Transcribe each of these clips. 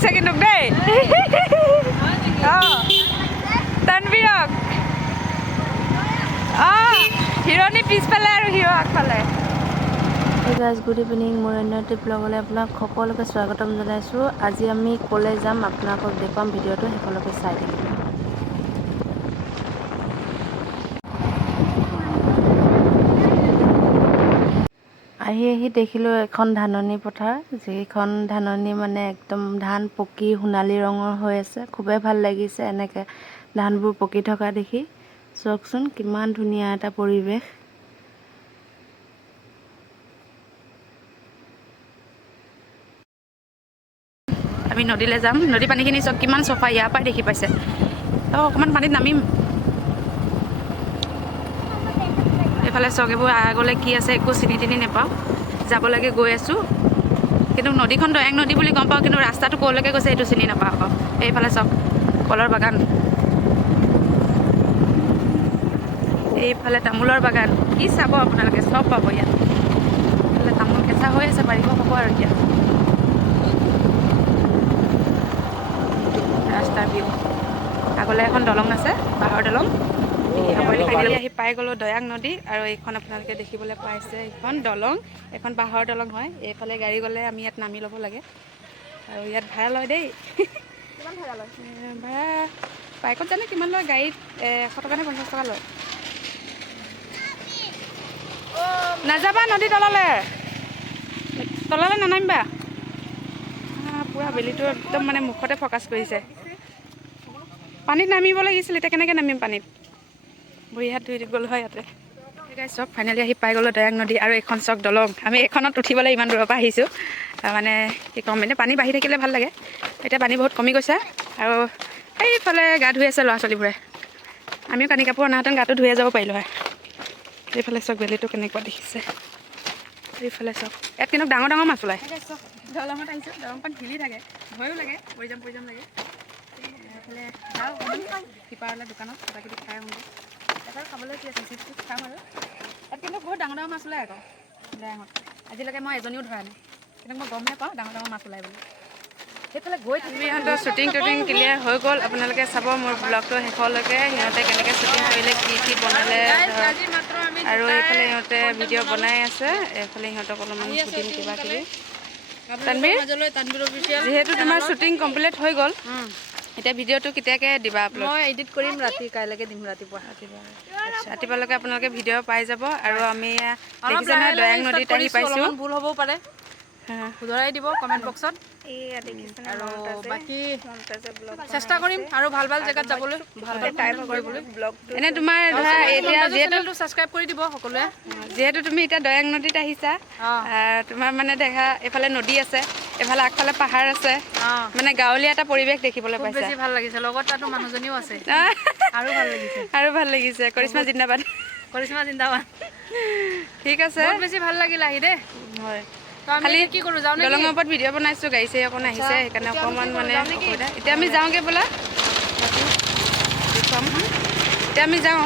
লাগিছে কিন্তু দেই তানবীৰক হিৰণী পিছফালে আৰু হিৰ' আগফালে। গাইজ গুড ইভিনিং, মোৰ অন্যটি ব্লগলৈ আপোনাক সকলোকে স্বাগতম জনাইছোঁ। আজি আমি ক'লৈ যাম আপোনালোকক দেখুৱাম, ভিডিঅ'টো শেষলৈকে চাই থাকিব। আহি দেখিলোঁ এখন ধাননি পথাৰ, যিখন ধাননি মানে একদম ধান পকি সোণালী ৰঙৰ হৈ আছে। খুবেই ভাল লাগিছে এনেকৈ ধানবোৰ পকি থকা দেখি। চাওকচোন কিমান ধুনীয়া এটা পৰিৱেশ। আমি নদীলৈ যাম। নদী পানীখিনি চব কিমান চফা, ইয়াৰ পৰাই দেখি পাইছে। অকণমান পানীত নামিম। এইফালে চক এইবোৰ আগলৈ কি আছে একো চিনি তিনি নাপাওঁ। যাব লাগে, গৈ আছোঁ। কিন্তু নদীখন দয়াং নদী বুলি গম পাওঁ, কিন্তু ৰাস্তাটো ক'লৈকে গৈছে সেইটো চিনি নাপাওঁ আকৌ। এইফালে চক কলৰ বাগান, এইফালে তামোলৰ বাগান, কি চাব আপোনালোকে চব পাব ইয়াত। এইফালে তামোল কেঁচা হৈ আছে, বাঢ়িব হ'ব আৰু এতিয়া। ৰাস্তাৰ ভিউ, আগলৈ এখন দলং আছে, বাঁহৰ দলং। আহি পাই গ'লোঁ দয়াং নদী, আৰু এইখন আপোনালোকে দেখিবলৈ পাইছে এইখন দলং, এখন বাঁহৰ দলং হয়। এইফালে গাড়ী গ'লে আমি ইয়াত নামি ল'ব লাগে, আৰু ইয়াত ভাড়া লয় দেই। কিমান ভাড়া লয়? ভাড়া বাইকত জানো কিমান লয়, গাড়ীত 100 টকা নে 50 টকা লয়। নাযাবা নদী তললৈ নানামিবা। পূৰা বেলিটো একদম মানে মুখতে ফ'কাছ কৰিছে। পানীত নামিব লাগিছিল, এতিয়া কেনেকৈ নামিম পানীত? ভৰি হাত ধুই গ'ল হয় ইয়াতে। চব ফাইনেলি আহি পাই গ'লোঁ দয়াং নদী, আৰু এইখন চক দলং। আমি এইখনত উঠিবলৈ ইমান দূৰৰ পৰা আহিছোঁ। মানে কি ক'ম, এতিয়া পানী বাঢ়ি থাকিলে ভাল লাগে। এতিয়া পানী বহুত কমি গৈছে, আৰু এইফালে গা ধুই আছে ল'ৰা ছোৱালীবোৰে। আমিও কানি কাপোৰ অনাহেঁতেন গাটো ধুয়ে যাব পাৰিলোঁ হয়। এইফালে চক বেলিটো কেনেকুৱা দেখিছে। এইফালে চক, ইয়াত কিন্তু ডাঙৰ ডাঙৰ মাছ ওলায়। দলঙত আহিছোঁ, দলংখন হিলি থাকে, ভয়ো লাগে, পৰি যাম লাগে। এইফালে যাওঁ সিপাৰলৈ দোকানত কিবা কিবি খাই আহোঁগৈ। এটা খাবলৈ কি আছে, চিপছ খাম আৰু। ইয়াত কিন্তু বহুত ডাঙৰ ডাঙৰ মাছ ওলায় আকৌ দয়াঙত। আজিলৈকে মই এজনীও ধৰা নাই, কিন্তু মই গমেই পাওঁ ডাঙৰ ডাঙৰ মাছ ওলায় বুলি। সেইফালে গৈ সিহঁতৰ শ্বুটিং ক্লিয়াৰ হৈ গ'ল। আপোনালোকে চাব মোৰ ব্লগটো শেষলৈকে, সিহঁতে কেনেকৈ শ্বুটিং কৰিলে, কি বনালে, আৰু এইফালে সিহঁতে ভিডিঅ' বনাই আছে। এইফালে সিহঁতক অলপমান সুধিম কিবা কিবি। তানবীৰ, যিহেতু তোমাৰ শ্বুটিং কমপ্লিট হৈ গ'ল, এতিয়া ভিডিঅ'টো কেতিয়াকৈ দিবা আপলোড? মই এডিট কৰিম ৰাতি, কাইলৈকে দিম ৰাতিপুৱা। ৰাতিপুৱালৈকে আপোনালোকে ভিডিঅ' পাই যাব। আৰু আমি দেখিছে নহয় দয়াং নদীত আহি পাইছোঁ। অলপমান ভুল হ'বও পাৰে, শুধৰাই দিব কমেণ্ট বক্সত। আৰু বাকী চেষ্টা কৰিম আৰু ভাল ভাল জেগাত যাবলৈ, ভাল টাইম কৰিবলৈ। এনেই তোমাৰ ধৰা এতিয়া চেনেলটো ছাবস্ক্ৰাইব কৰি দিব সকলোৱে। যিহেতু তুমি এতিয়া দয়াং নদীত আহিছা, তোমাৰ মানে দেখা এইফালে নদী আছে, এইফালে আগফালে পাহাৰ আছে, মানে গাঁৱলীয়া এটা পৰিৱেশ দেখিবলৈ খুব পাইছা। বেছি ভাল লাগিছে, লগত তাতো মানুহজনীও আছে, আৰু ভাল লাগিছে। আৰু ভাল লাগিছে। কৰিশ্মা জিন্দাবাদ। কৰিশ্মা জিন্দাবাদ। ঠিক আছে, বহুত বেছি ভাল লাগিল আহি দেই। হয়। খালি কি কৰোঁ, যাওঁ নেকি? দলঙৰ ওপৰত ভিডিঅ' বনাইছোঁ, গাড়ী চাড়ী অকণ আহিছে, সেইকাৰণে অকণমান মানে অসুবিধা। এতিয়া আমি যাওঁগৈ বোলা, দেখুৱাম। এতিয়া আমি যাওঁ।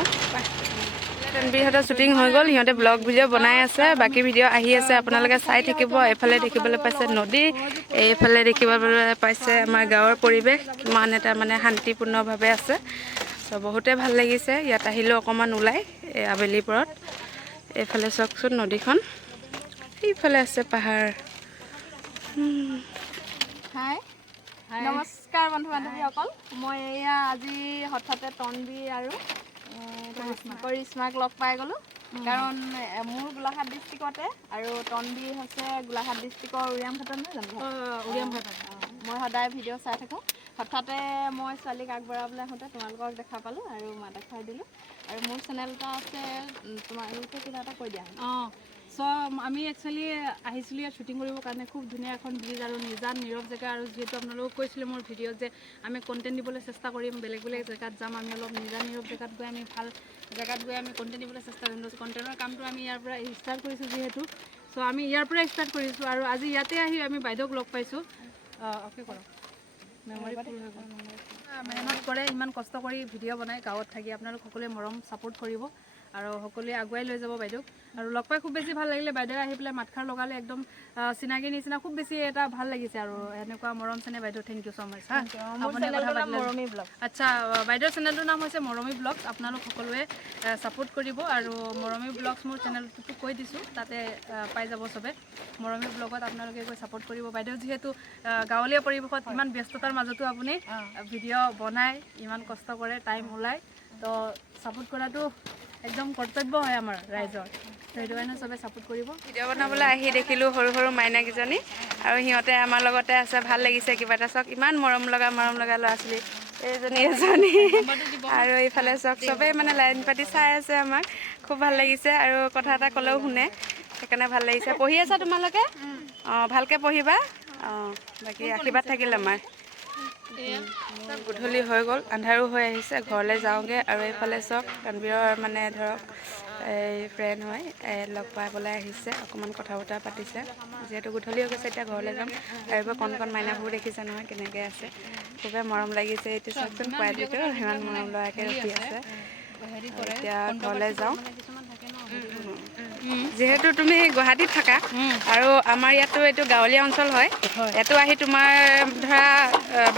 তানবীৰহঁতৰ শ্বুটিং হৈ গ'ল, সিহঁতে ব্লগ ভিডিঅ' বনাই আছে, বাকী ভিডিঅ' আহি আছে, আপোনালোকে চাই থাকিব। এইফালে দেখিবলৈ পাইছে নদী, এইফালে দেখিবলৈ পাইছে আমাৰ গাঁৱৰ পৰিৱেশ, কিমান এটা মানে শান্তিপূৰ্ণভাৱে আছে। চ' বহুতেই ভাল লাগিছে ইয়াত আহিলেও অকণমান ওলাই আবেলিৰ পৰত। এইফালে চাওকচোন নদীখন, সেইফালে আছে পাহাৰ। হাই নমস্কাৰ বন্ধু বান্ধৱীসকল। মই এয়া আজি হঠাতে তনবীৰ আৰু কৰিশ্মাক লগ পাই গ'লোঁ, কাৰণ মোৰ গোলাঘাট ডিষ্ট্ৰিক্টতে, আৰু তনবীৰ হৈছে গোলাঘাট ডিষ্ট্ৰিক্টৰ উৰিয়ামঘাটত, নহয় জানো? উৰিয়ামঘাটত। মই সদায় ভিডিঅ' চাই থাকোঁ। হঠাতে মই ছোৱালীক আগবঢ়াবলৈ আহোঁতে তোমালোকক দেখা পালোঁ, আৰু মাত এষাৰ দিলোঁ। আৰু মোৰ চেনেল এটা আছে, তোমালোকে কিবা এটা কৈ দিয়া। চ' আমি একচুৱেলি আহিছিলোঁ ইয়াত শ্বুটিং কৰিবৰ কাৰণে। খুব ধুনীয়া এখন ব্ৰিজ আৰু নিজান নীৰৱ জেগা, আৰু যিহেতু আপোনালোকক কৈছিলোঁ মোৰ ভিডিঅ'ত যে আমি কণ্টেণ্ট দিবলৈ চেষ্টা কৰিম, বেলেগ বেলেগ জেগাত যাম, আমি অলপ নিজান নীৰৱ জেগাত গৈ আমি ভাল জেগাত গৈ আমি কণ্টেণ্ট দিবলৈ চেষ্টা কৰিম। কণ্টেণ্টৰ কামটো আমি ইয়াৰ পৰা ষ্টাৰ্ট কৰিছোঁ যিহেতু, চ' আমি ইয়াৰ পৰাই ষ্টাৰ্ট কৰিছোঁ। আৰু আজি ইয়াতে আহি আমি বাইদেউক লগ পাইছোঁ। অ'কে কৰক, মেমৰি ফুল হৈ গ'ল। মেহনত কৰে, ইমান কষ্ট কৰি ভিডিঅ' বনাই গাঁৱত থাকি। আপোনালোক সকলোৱে মৰম ছাপোৰ্ট কৰিব। আৰু সকলোৱে আগুৱাই লৈ যাব বাইদেউক আৰু লগ পাই খুব বেছি ভাল লাগিলে বাইদেউ আহি পেলাই মাতষাৰ লগালে একদম চিনাকি নিচিনা খুব বেছি এটা ভাল লাগিছে আৰু এনেকুৱা মৰম চেনে বাইদেউ থেংক ইউ ছ' মাছ হা আপুনি কথা পাতিলে আচ্ছা বাইদেউৰ চেনেলটোৰ নাম হৈছে মৰমী ব্লগছ আপোনালোক সকলোৱে ছাপোৰ্ট কৰিব আৰু মৰমী ব্লগছ মোৰ চেনেলটোতো কৈ দিছোঁ তাতে পাই যাব চবে মৰমী ব্লগত আপোনালোকে গৈ ছাপোৰ্ট কৰিব বাইদেউ যিহেতু গাঁৱলীয়া পৰিৱেশত ইমান ব্যস্ততাৰ মাজতো আপুনি ভিডিঅ' বনায় ইমান কষ্ট কৰে টাইম ওলায় তো ছাপোৰ্ট কৰাটো একদম কৰ্তব্য হয় আমাৰ ৰাইজৰ সেইটো কাৰণে চবে ছাপোৰ্ট কৰিব ভিডিঅ' বনাবলৈ আহি দেখিলোঁ সৰু সৰু মাইনাকেইজনী আৰু সিহঁতে আমাৰ লগতে আছে ভাল লাগিছে কিবা এটা চাওক ইমান মৰম লগা ল'ৰা ছোৱালী এজনী আৰু এইফালে চাওক চবেই মানে লাইন পাতি চাই আছে আমাক খুব ভাল লাগিছে আৰু কথা এটা ক'লেও শুনে সেইকাৰণে ভাল লাগিছে পঢ়ি আছা তোমালোকে অঁ ভালকৈ পঢ়িবা অঁ বাকী আশীৰ্বাদ থাকিল আমাৰ গধূলি হৈ গ'ল আন্ধাৰো হৈ আহিছে ঘৰলৈ যাওঁগৈ আৰু এইফালে চাওক ৰণবীৰৰ মানে ধৰক এই ফ্ৰেণ্ড হয় লগ পাবলৈ আহিছে অকণমান কথা বতৰা পাতিছে যিহেতু গধূলি হৈ গৈছে এতিয়া ঘৰলৈ যাম আৰু এইবোৰ কণ মাইনাবোৰ দেখিছে নহয় কেনেকৈ আছে খুবেই মৰম লাগিছে এইটো চাওকচোন পোৱালিটো সিমান মৰম লগাকৈ ৰখি আছে এতিয়া ঘৰলৈ যাওঁ যিহেতু তুমি গুৱাহাটীত থাকা আৰু আমাৰ ইয়াতো এইটো গাঁৱলীয়া অঞ্চল হয় ইয়াতো আহি তোমাৰ ধৰা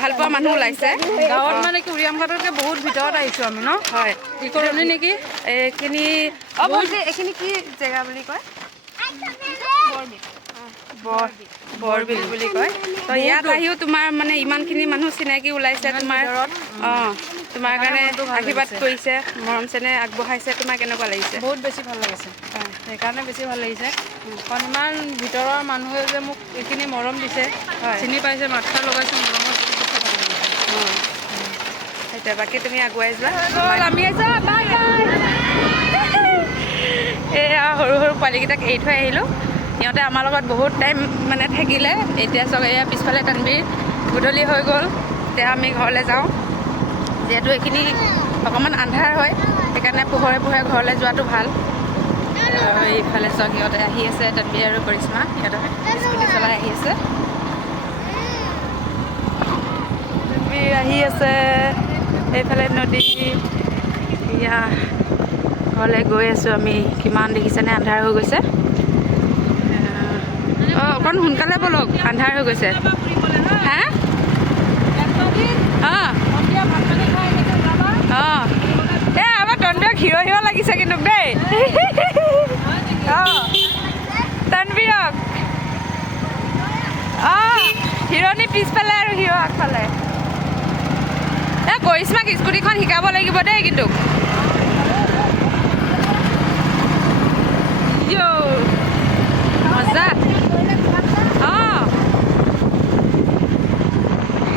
ভালপোৱা মানুহ ওলাইছে গাঁৱত মানে কি উৰিয়ামঘাটতকৈ বহুত ভিতৰত আহিছোঁ আমি ন হয় কি কৰোঁ নেকি এইখিনি অঁ বলছি এইখিনি কি জেগা বুলি কয় বৰবিল বুলি কয় তো ইয়াত আহিও তোমাৰ মানে ইমানখিনি মানুহ চিনাকি ওলাইছে তোমাৰ অঁ তোমাৰ কাৰণে আশীৰ্বাদ কৰিছে মৰম চেনেহ আগবঢ়াইছে তোমাৰ কেনেকুৱা লাগিছে বহুত বেছি ভাল লাগিছে সেইকাৰণে বেছি ভাল লাগিছে কাৰণ ইমান ভিতৰৰ মানুহে যে মোক এইখিনি মৰম দিছে চিনি পাইছে মাতষাৰ লগাইছে মৰমত অঁ সেইটোৱে বাকী তুমি আগুৱাই যোৱা আমি এয়া সৰু সৰু পোৱালীকেইটাক এৰি থৈ আহিলোঁ সিহঁতে আমাৰ লগত বহুত টাইম মানে থাকিলে এতিয়া চাওক এয়া পিছফালে তানবীৰ গধূলি হৈ গ'ল এতিয়া আমি ঘৰলৈ যাওঁ যিহেতু এইখিনি অকণমান আন্ধাৰ হয় সেইকাৰণে পোহৰে ঘৰলৈ যোৱাটো ভাল আৰু এইফালে চাওক সিহঁতে আহি আছে তানবীৰ আৰু কৰিশ্মা সিহঁতে স্কুটি চলাই আহি আছে তানবীৰ আহি আছে এইফালে নদী এয়া ঘৰলৈ গৈ আছোঁ আমি কিমান দেখিছেনে আন্ধাৰ হৈ গৈছে অঁ অকণ সোনকালে ব'লক আন্ধাৰ হৈ গৈছে হা অঁ অঁ এই আমাৰ তন্দ্ৰক হিৰ' লাগিছে কিন্তু দেই অঁ তানবীৰক অঁ হিৰণী পিছফালে আৰু হিৰ' আগফালে এই কৰিশ্মাক স্কুটিখন শিকাব লাগিব দেই কিন্তু মজা অঁ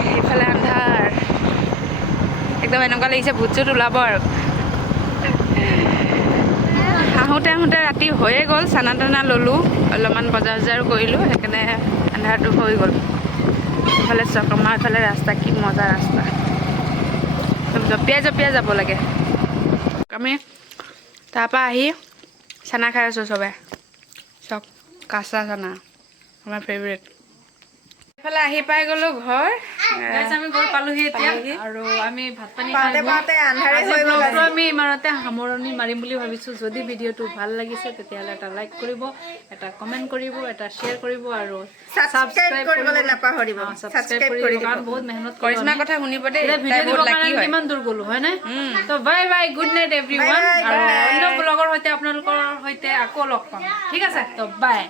এইফালে আন্ধাৰ একদম এনেকুৱা লাগিছে ভূত চুত ওলাব আৰু আহোঁতে ৰাতি হৈয়ে গ'ল চানা টানা ল'লোঁ অলপমান বজাৰ চজাৰো কৰিলোঁ সেইকাৰণে আন্ধাৰটো হৈ গ'ল এইফালে চাওক আমাৰ এইফালে ৰাস্তা কি মজা ৰাস্তা জঁপিয়াই যাব লাগে আমি তাৰপৰা আহি চানা খাই আছোঁ চবে চাওক কাঁচা চানা আমাৰ ফেভৰেট এইফালে আহি পাই গ'লোঁ ঘৰ আমি ঘৰ পালোহি এতিয়া আৰু আমি ভাত পানী আমি ইমানতে সামৰণি মাৰিম বুলি ভাবিছোঁ যদি ভিডিঅ'টো ভাল লাগিছে তেতিয়াহ'লে এটা লাইক কৰিব এটা কমেণ্ট কৰিব এটা শ্বেয়াৰ কৰিব আৰু ছাবস্ক্ৰাইব কৰিবলৈ নাপাহৰিব কাৰণ বহুত মেহনত কৰিশ্মাৰ কথা শুনিব দেই কিমান দূৰ গ'লো হয়নে তো bye bye good night everyone আৰু অন্য ব্লগৰ সৈতে আপোনালোকৰ সৈতে আকৌ লগ পাম ঠিক আছে তো বাই